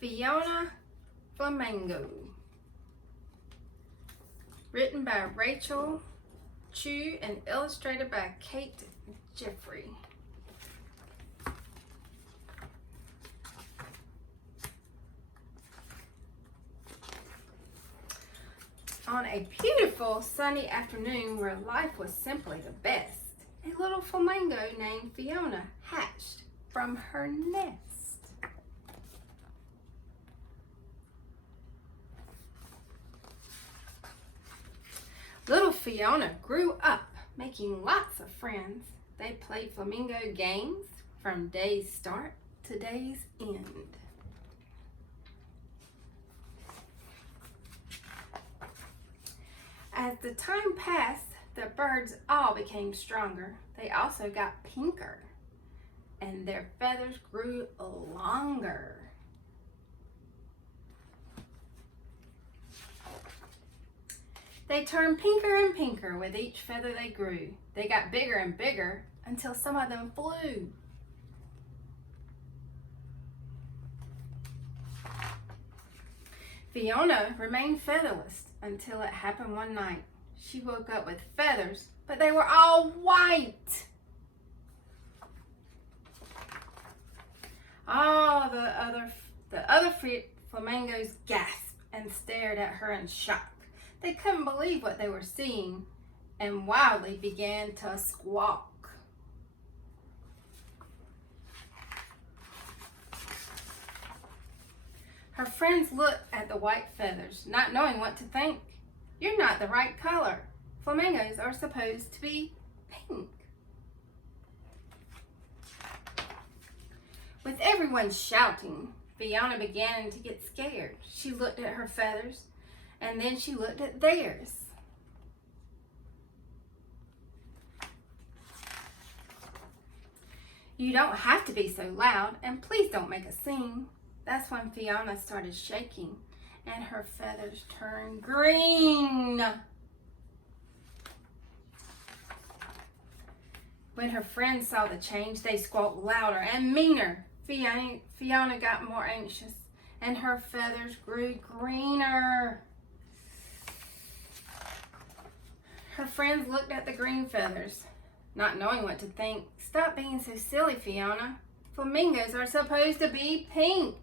Fiona, Flamingo. Written by Rachel Chu and illustrated by Late Jeffery. On a beautiful sunny afternoon where life was simply the best, a little flamingo named Fiona hatched from her nest. Little Fiona grew up making lots of friends. They played flamingo games from day's start to day's end. As the time passed, the birds all became stronger. They also got pinker, and their feathers grew longer. They turned pinker and pinker with each feather they grew. They got bigger and bigger until some of them flew. Fiona remained featherless until it happened one night. She woke up with feathers, but they were all white. All the other flamingos gasped and stared at her in shock. They couldn't believe what they were seeing and wildly began to squawk. Her friends looked at the white feathers, not knowing what to think. You're not the right color. Flamingos are supposed to be pink. With everyone shouting, Fiona began to get scared. She looked at her feathers, and then she looked at theirs. You don't have to be so loud, and please don't make a scene. That's when Fiona started shaking, and her feathers turned green. When her friends saw the change, they squawked louder and meaner. Fiona got more anxious, and her feathers grew greener. Her friends looked at the green feathers, not knowing what to think. Stop being so silly, Fiona. Flamingos are supposed to be pink.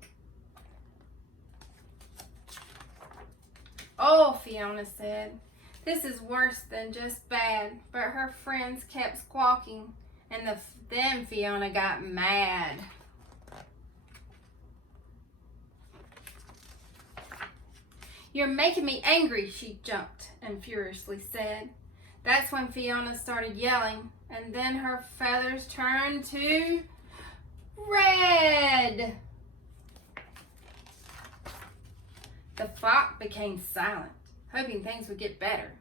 Oh, Fiona said, this is worse than just bad. But her friends kept squawking, and then Fiona got mad. You're making me angry, she jumped and furiously said. That's when Fiona started yelling, and then her feathers turned to red. The flock became silent, hoping things would get better.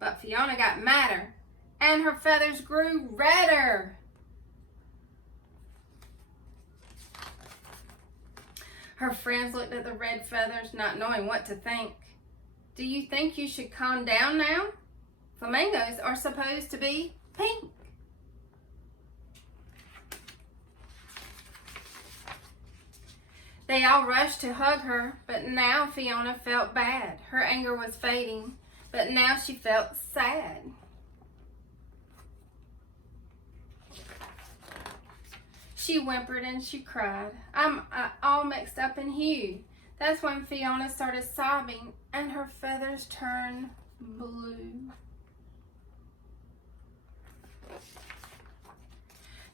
But Fiona got madder, and her feathers grew redder. Her friends looked at the red feathers, not knowing what to think. Do you think you should calm down now? Flamingos are supposed to be pink. They all rushed to hug her, but now Fiona felt bad. Her anger was fading, but now she felt sad. She whimpered and she cried. I'm all mixed up in hue. That's when Fiona started sobbing and her feathers turned blue.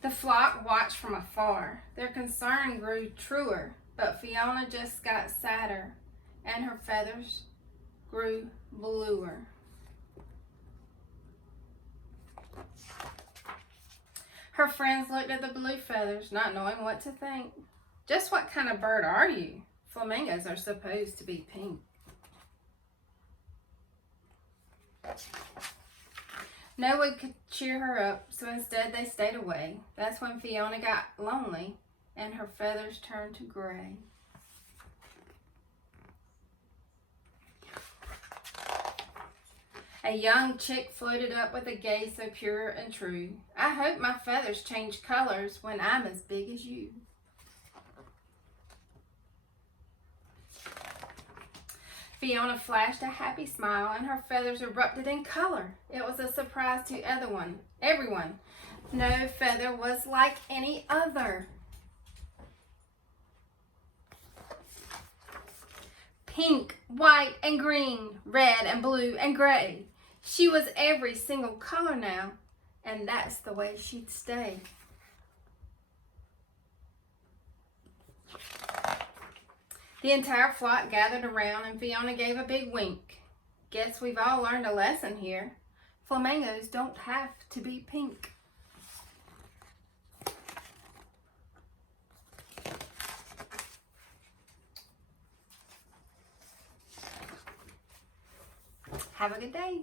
The flock watched from afar. Their concern grew truer, but Fiona just got sadder and her feathers grew bluer. Her friends looked at the blue feathers, not knowing what to think. Just what kind of bird are you? Flamingos are supposed to be pink. No one could cheer her up, so instead they stayed away. That's when Fiona got lonely and her feathers turned to gray. A young chick floated up with a gaze so pure and true. I hope my feathers change colors when I'm as big as you. Fiona flashed a happy smile and her feathers erupted in color. It was a surprise to everyone. No feather was like any other. Pink, white, and green, red and blue and gray. She was every single color now, and that's the way she'd stay. The entire flock gathered around and Fiona gave a big wink. Guess we've all learned a lesson here. Flamingos don't have to be pink. Have a good day.